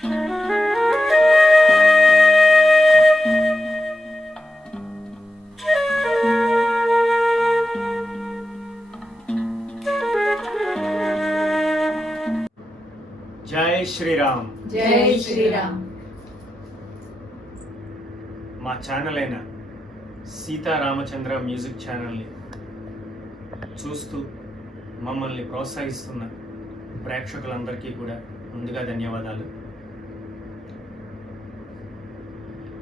జై శ్రీరామ్. జై శ్రీరామ్. మా ఛానల్ అయిన సీతారామచంద్ర మ్యూజిక్ ఛానల్ని చూస్తూ మమ్మల్ని ప్రోత్సహిస్తున్న ప్రేక్షకులందరికీ కూడా ముందుగా ధన్యవాదాలు.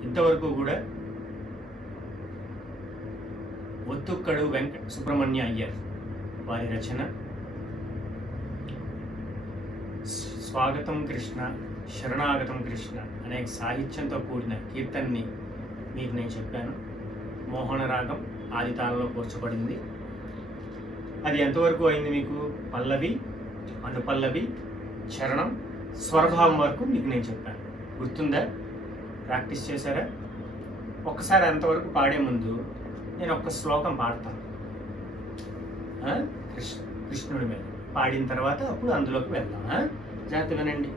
ఇంతవరకు కూడా ఒత్తుక్కడు వెంకట సుబ్రహ్మణ్య అయ్యర్ వారి రచన స్వాగతం కృష్ణ శరణాగతం కృష్ణ అనే సాహిత్యంతో కూడిన కీర్తనని మీకు నేను చెప్పాను. మోహన రాగం ఆది తాళంలో కూర్చబడింది. అది ఎంతవరకు అయింది మీకు? పల్లవి, అనుపల్లవి, చరణం, స్వరభావం వరకు మీకు నేను చెప్పాను. గుర్తుందా? ప్రాక్టీస్ చేశారా? ఒక్కసారి అంతవరకు పాడే ముందు నేను ఒక్క శ్లోకం పాడతాను కృష్ణుడి మీద. పాడిన తర్వాత అప్పుడు అందులోకి వెళ్దాం. జాగ్రత్తగా వినండి.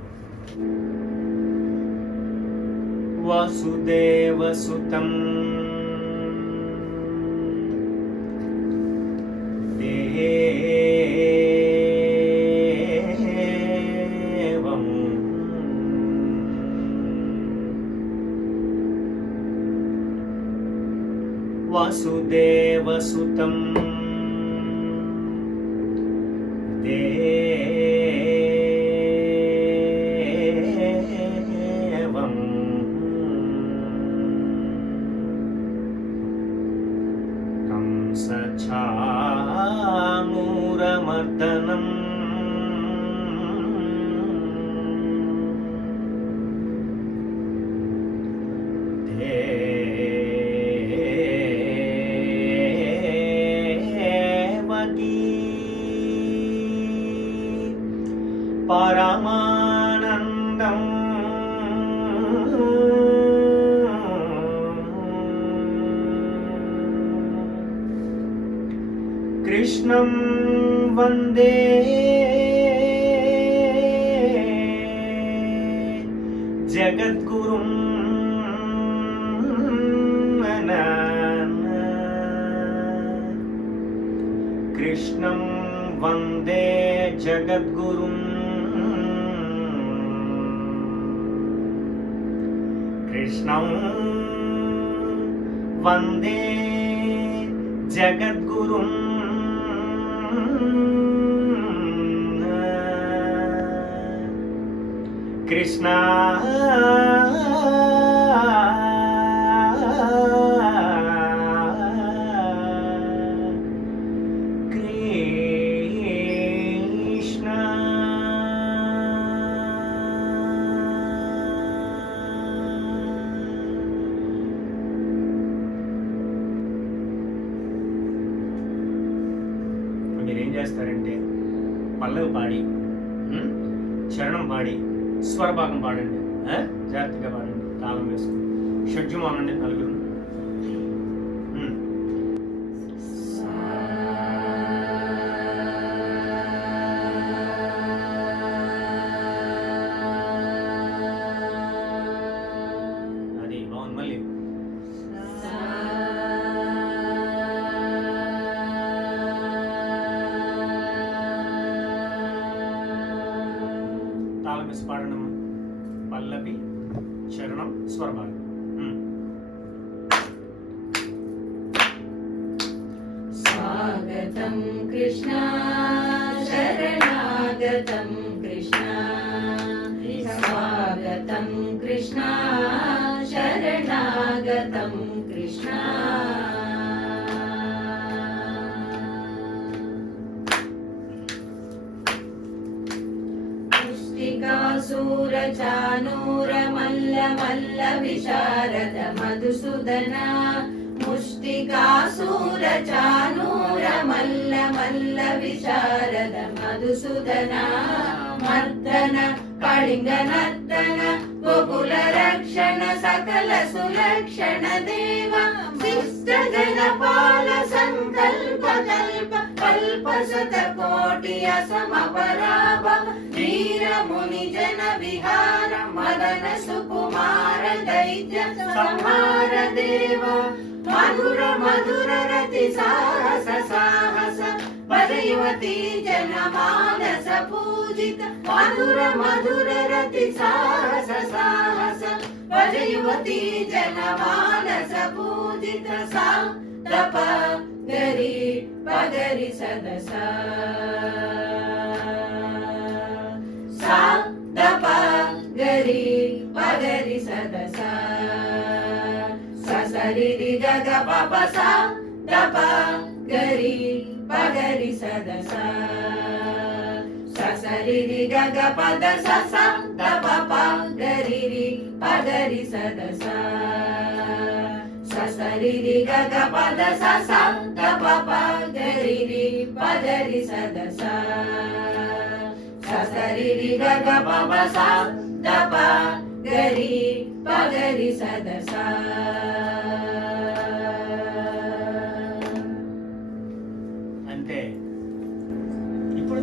వాసుదేవసుతం దేవం వాసుదేవసుతం దేవం కంసచామూరమర్దనం పరమానందం కృష్ణం వందే జగద్గురుం కృష్ణం వందే జగద్గురుం కృష్ణం వందే జగద్గురుం కృష్ణ మీరేం చేస్తారంటే పల్లవి పాడి చరణం పాడి స్వరభాగం పాడండి. జాగ్రత్తగా పాడండి. తాళం వేసుకుని షడ్జుమానండి నలుగురు. అది బాగుంది. మళ్ళీ తాళం వేసి పాడనమ్మా. పల్లవి చరణం స్వరభాగం. స్వాగతం కృష్ణ శరణాగతం కృష్ణ స్వాగతం కృష్ణ శరణాగతం కృష్ణ सूरचानूर मल्ल मल्ल विशारद मधुसूदन मुष्टिकासूर चानूर मल्ल मल्ल विशारद मधुसूदन मर्दन कलिंग नर्दन गोकुल रक्षण सकल सुलक्षण देव शिष्ट जन पाल संकल्प कल्प कल्प शत कोटि असम पराभव वीर मुनि जन विहार मद दैत्य संहार देव मधुर मधुर रति साहस साहस भज युवती जनमानस पूजित मधुर मधुर रति साहस साहस भज युवती जनमानस पूजित सा तप गरी पगरि सदसा सा तप गरी पगरि सदसा ससरि रि ग ग प प सा तप गरी पगरि सदसा ससरि रि ग ग प द स सा तप प गरि रि पगरि सदसा ससरि रि ग ग प द स सा तप प गरि रि पगरि सदसा ससरि रि ग ग प प सा तप गरि पगरि सदसा అంతే. ఇప్పుడు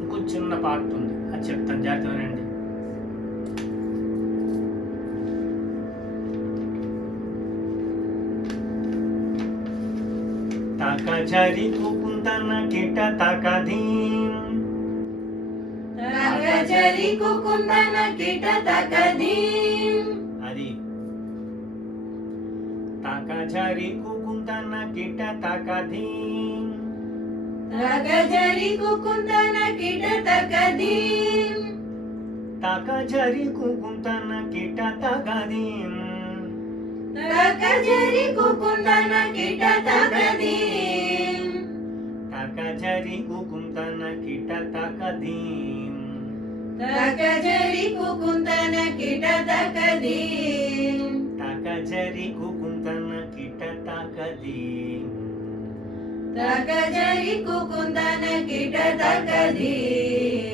ఇంకో చిన్న పార్ట్ ఉంది, అది చెప్తాను, జాగ్రత్తగానండి. తాకజరి కుకుందన కిట తాకదీం తాకజరి కుకుందన కిట తాకదీం అది తాకజరి కుకుందన కిట తాకదీం తాకజరి కుకుందన కిట తాకదీం తాకజరి కుకుందన కిట తాకదీం తాకజరి కుకుందన కిట తాకదీం తాకజరి కుకుందన కిట తాకదీం తాకజరి కుకుందన కిట తాకదీం తాకజరి కుకుందన కిట తాకదీం తాకజరి కుకుందన కిట తాకదీం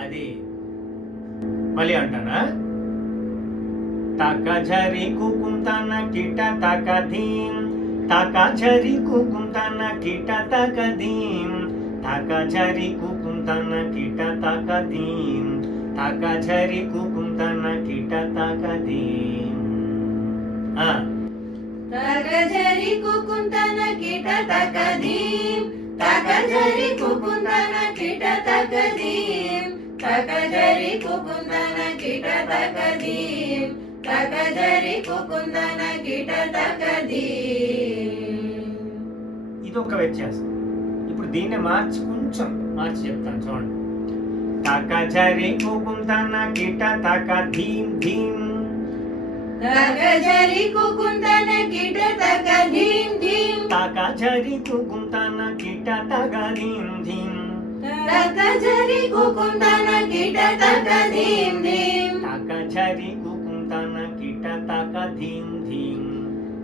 అది మళ్ళీ అంటానా తాకజరి కుకుందన కిట తాకదీం తాకజరి కుకుందన కిట తాకదీం తాకజరి కుకుందన కిట తాకదీం తాకజరి కుకుందన కిట తాకదీం తాకజరి కుకుందన కిట తాకదీం తాకజరి కుకుందన కిట తాకదీం తాకజరి కుకుందన కిట తాకదీం తాకజరి కుకుందన కిట తాకదీం. ఇది ఒక వ్యత్యాసం. ఇప్పుడు దీన్ని కొంచెం మార్చి చెప్తాను, చూడండి. తాకజరి కుకుందన కిట తాకదీం ధీం తాకజరి కుకుందన కిట తాకదీం ధీం తాకజరి కుకుందన కిట తాకదీం ధీం తాకజరి కుకుందన కిట తాకదీం ధీం తాకజరి కుకుందన కిట తాకదీం ధీం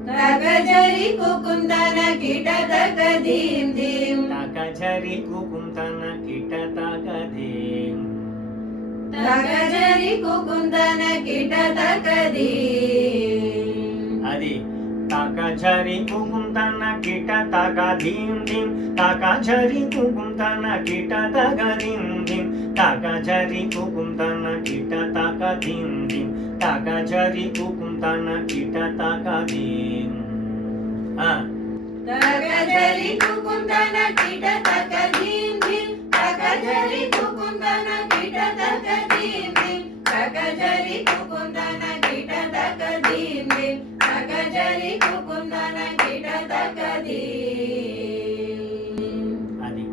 తాకజరి కుకుందన కిట తాకదీం ధీం తాకజరి కుకుందన కిట తాకదీం తాకజరి కుకుందన కిట తాకదీం. అది తాకజరి కుకుందన కిట తాకదీం ధీం తాకజరి కుకుందన కిట తాకదీం ధీం తాకజరి కుకుందన కిట తాకదీం ధీం తాకజరి కుకుందన కిట తాకదీం. తాకజరి కుకుందన కిట తాకదీం ధీం తాకజరి కుకుందన కిట తాకదీం ధీం తాకజరి కుకుందన కిట తాకదీం ధీం తాకజరి కుకుందన కిట తాకదీం. అది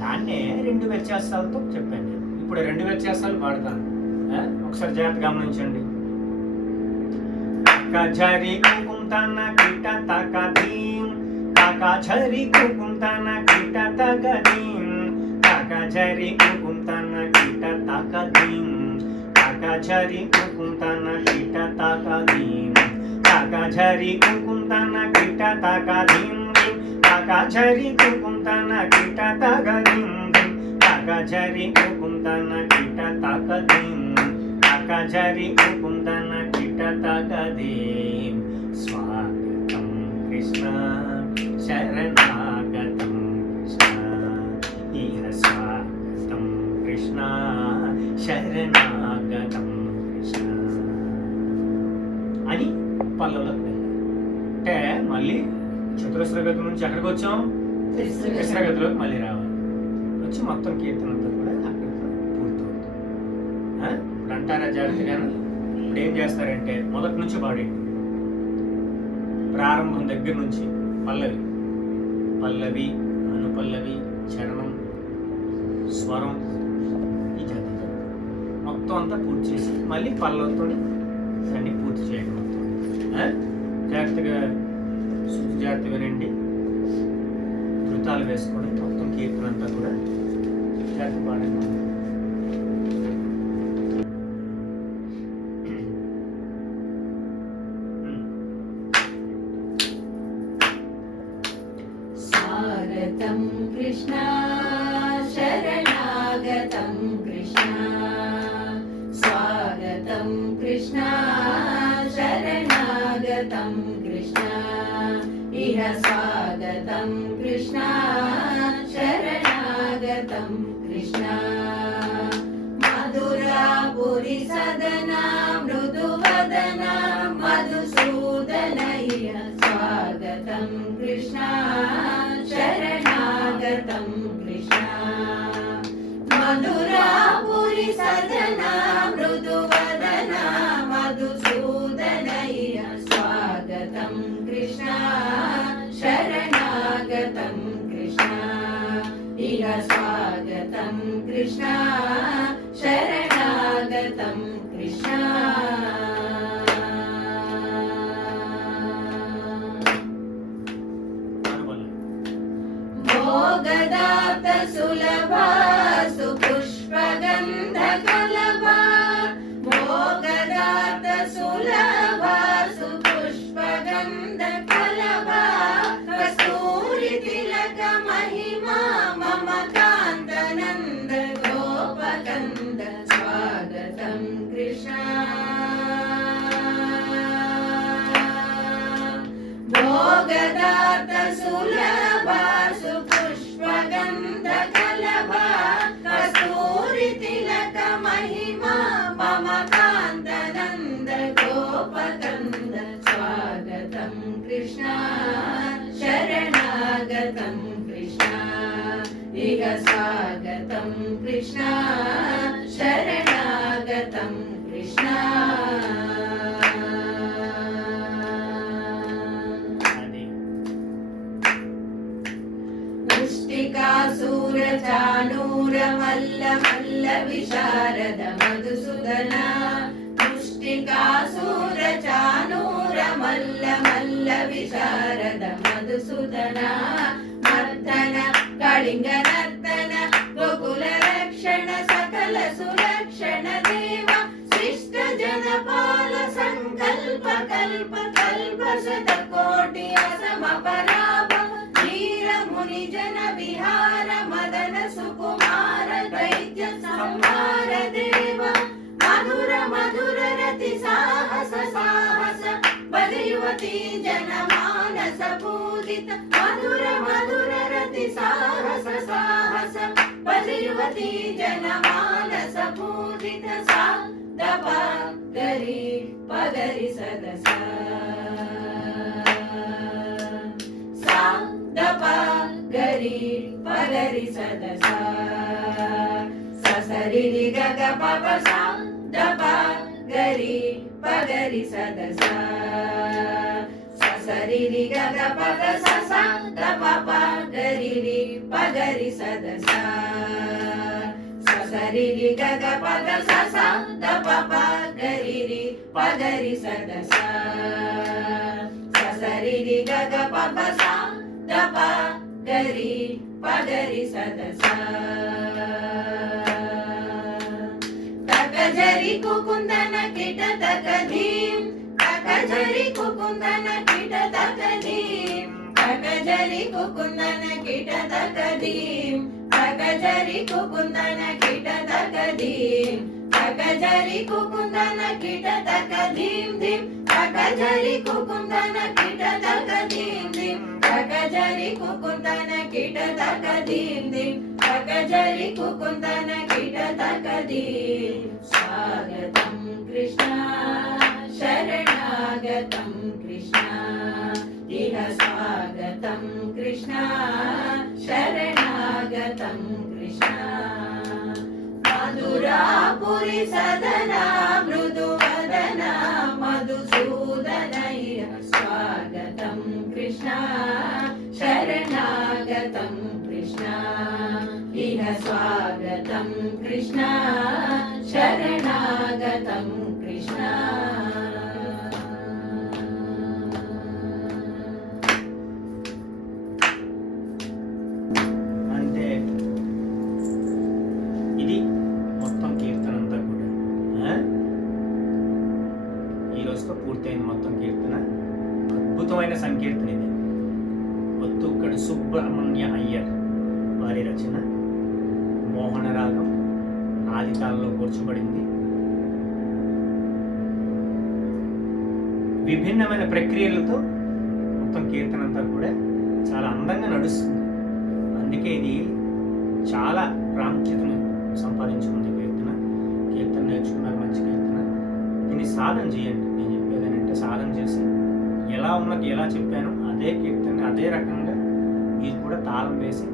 దాన్నే రెండు వ్యత్యాసాలతో చెప్పాను నేను. ఇప్పుడు రెండు వ్యత్యాసాలు పాడతాను, ఒకసారి జాగ్రత్త గమనించండి. తాకజరి కుకుందన కిట తాకదీం తాకజరి కుకుందన కిట తాకదీం తాకజరి కుకుందన కిట తాకదీం తాకజరి కుకుందన కిట తాకదీం తాకజరి కుకుందన కిట తాకదీం తాకజరి కుకుందన కిట తాకదీం తాకజరి కుకుందన కిట తాకదీం తాకజరి కుకుందన కిట తాకదీం. స్వాగతం కృష్ణ శరణాగతం కృష్ణ ఇహ స్వాగతం కృష్ణ శరణాగతం కృష్ణ. పల్లవులోకి వెళ్ళాలి. అంటే మళ్ళీ చతురస్ర గతి నుంచి ఎక్కడికి వచ్చాం? తిస్ర గతిలోకి మళ్ళీ రావాలి. వచ్చి మొత్తం కీర్తన అంతా కూడా అక్కడితో పూర్తవుతుంది. ఇప్పుడు అంటారా జాగ్రత్తగాను. ఇప్పుడు ఏం చేస్తారంటే మొదటి నుంచి పాడేయండి. ప్రారంభం దగ్గర నుంచి పల్లవి, పల్లవి, అనుపల్లవి, చరణం, స్వరం, ఈ జాతి మొత్తం అంతా పూర్తి చేసి మళ్ళీ పల్లవితో దాన్ని పూర్తి చేయడం మొత్తం. జాగ్రత్తగా జాగ్రత్త వినండి. ధృతాలు వేసుకోవడం మొత్తం కీర్తన అంతా కూడా జాగ్రత్త పాడండి. స్వాగతం కృష్ణ శరణాగతం కృష్ణ, స్వాగతం కృష్ణ శరణాగతం కృష్ణ, ఇహ స్వాగతం కృష్ణ శరణాగతం కృష్ణ. మధురాపురి సదనా మృదువదనా మధుసూదన, ఇహ స్వాగతం కృష్ణ శరణాగతం కృష్ణ. మధురాపురి సదనా మృదువదనా మధుసూదన, ఇహ స్వాగతం కృష్ణ శరణాగతం కృష్ణ, ఇహ స్వాగతం కృష్ణ శరణాగతం కృష్ణ. భోగదాత సులభ సుపుష్పగంధ కలభ, భోగదాత సులభ సుపుష్పగంధ కలభ, కస్తూరి తిలక మహిమా మమ కాంతనంద గోపకంద, స్వాగతం కృష్ణ. భోగదాత సులభ సుపుష్పగంధ కలభ, కస్తూరి తిలక మహిమా మమ కాంతనంద గోపకంద, స్వాగతం కృష్ణ శరణాగతం కృష్ణ, ఇహ స్వాగతం కృష్ణ శరణాగతం కృష్ణ. ముష్టికాసూర చానూర మల్ల మల్ల విశారద మధుసూదన, ముష్టికాసూర చానూర మల్ల మల్ల విశారద మధుసూదన, మర్దన కళింగ నర్తన గోకుల రక్షణ సకల సురక్షణ దేవ, శిష్ట జనపాల సంకల్ప కల్ప కల్ప శతకోటి అసమ పరాభ, ధీర ముని జన విహార మదన సుకుమార దైత్య సంహార దేవ, మధుర మధుర రతి సాహస సాహస బలియువతి జన మానస పూజిత, మధుర మధుర రతి సాహస సాహస బలియువతి జన మానస పూజిత, సా దప గరి పగరి సదస, సా దప గరి పగరి సదస, ససరి గగ పప సా దప గరి పగరి సదస, ససరి గగ పగ సస దప గరి పగరి సదస, ససరి గగ పగ సస దప గరి పగరి సదస, ససరి గగ పప సా దప గరి పగరి సదస. తకజరి కుకుందన కిట తకధీం, తకజరి కుకుందన కిట తకధీం, తకజరి కుకుందన కిట తకధీం, తకజరి కుకుందన కిట తకధీం, తకజరి కుకుందన కిట తకధీం ధీం, తకజరి కుకుందన కిట తకధీం ధీం, తకజరి కుకుందన కిట తకధీం ధీం, తకజరి కుకుందన కిట తకధీం. స్వాగతం కృష్ణ శరణాగతం కృష్ణ. గౌరీ సదనా మృదువదనా మధుసూదన ఇహ స్వాగతం కృష్ణ శరణాగతం కృష్ణ ఇహ స్వాగతం కృష్ణ శరణాగతం కృష్ణ. అంటే ఇది మొత్తం కీర్తన అంతా కూడా ఈ రోజుతో పూర్తయింది. మొత్తం కీర్తన అద్భుతమైన సంకీర్తన ఇది. ఒత్తుక్కడు సుబ్రహ్మణ్య అయ్యర్ వారి రచన. మోహన రాగం ఆది కాలంలో కూర్చబడింది. విభిన్నమైన ప్రక్రియలతో మొత్తం కీర్తన అంతా కూడా చాలా అందంగా నడుస్తుంది. అందుకే ఇది చాలా ప్రాముఖ్యతను సంపాదించుకుంది కీర్తన. కీర్తన నేర్చుకున్నారు, మంచి కీర్తన. దీన్ని సాధన చేయండి. నేను చెప్పేది ఏంటంటే సాధన చేసి ఎలా ఉన్నది ఎలా చెప్పానో అదే కీర్తన అదే రకంగా మీరు కూడా తాళం వేసి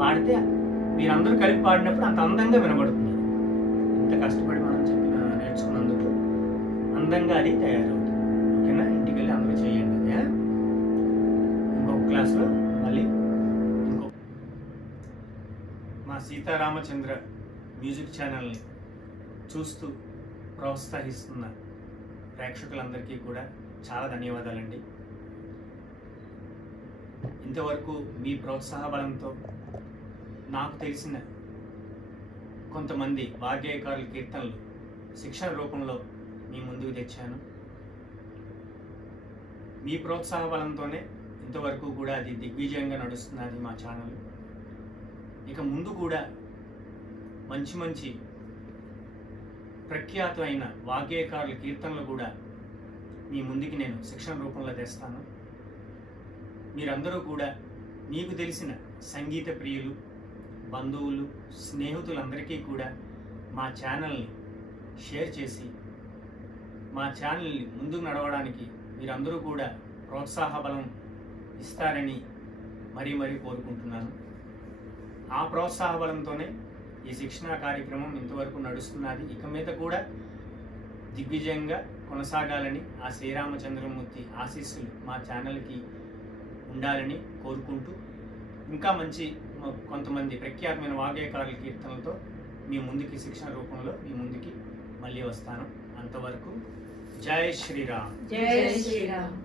పాడితే మీరందరూ కలిపి పాడినప్పుడు అంత అందంగా వినబడుతుంది. ఇంత కష్టపడి మనం చెప్పిన నేర్చుకున్నందుకు అందంగా అది తయారవుతుంది. ఓకేనా? ఇంటికి వెళ్ళి అందరూ చేయండి. ఇంకొక క్లాస్లో మళ్ళీ మా సీతారామచంద్ర మ్యూజిక్ ఛానల్ని చూస్తూ ప్రోత్సహిస్తున్న ప్రేక్షకులందరికీ కూడా చాలా ధన్యవాదాలండి. ఇంతవరకు మీ ప్రోత్సాహ బలంతో నాకు తెలిసిన కొంతమంది వాగ్గేయకారుల కీర్తనలు శిక్షణ రూపంలో మీ ముందుకు తెచ్చాను. మీ ప్రోత్సాహ బలంతోనే ఇంతవరకు కూడా అది దిగ్విజయంగా నడుస్తున్నది మా ఛానల్. ఇక ముందు కూడా మంచి మంచి ప్రఖ్యాతమైన వాగ్గేయకారుల కీర్తనలు కూడా మీ ముందుకి నేను శిక్షణ రూపంలో తెస్తాను. మీరందరూ కూడా మీకు తెలిసిన సంగీత ప్రియులు, బంధువులు, స్నేహితులందరికీ కూడా మా ఛానల్ని షేర్ చేసి మా ఛానల్ని ముందుకు నడవడానికి మీరందరూ కూడా ప్రోత్సాహ బలం ఇస్తారని మరీ కోరుకుంటున్నాను. ఆ ప్రోత్సాహ బలంతోనే ఈ శిక్షణా కార్యక్రమం ఇంతవరకు నడుస్తున్నది. ఇక మీద కూడా దిగ్విజయంగా కొనసాగాలని ఆ శ్రీరామచంద్రమూర్తి ఆశీస్సులు మా ఛానల్కి ఉండాలని కోరుకుంటూ ఇంకా మంచి కొంతమంది ప్రఖ్యాతమైన వాగ్గేయకారుల కీర్తనలతో మీ ముందుకి శిక్షణ రూపంలో మీ ముందుకి మళ్ళీ వస్తాను. అంతవరకు జై శ్రీరామ్. జై శ్రీరామ్.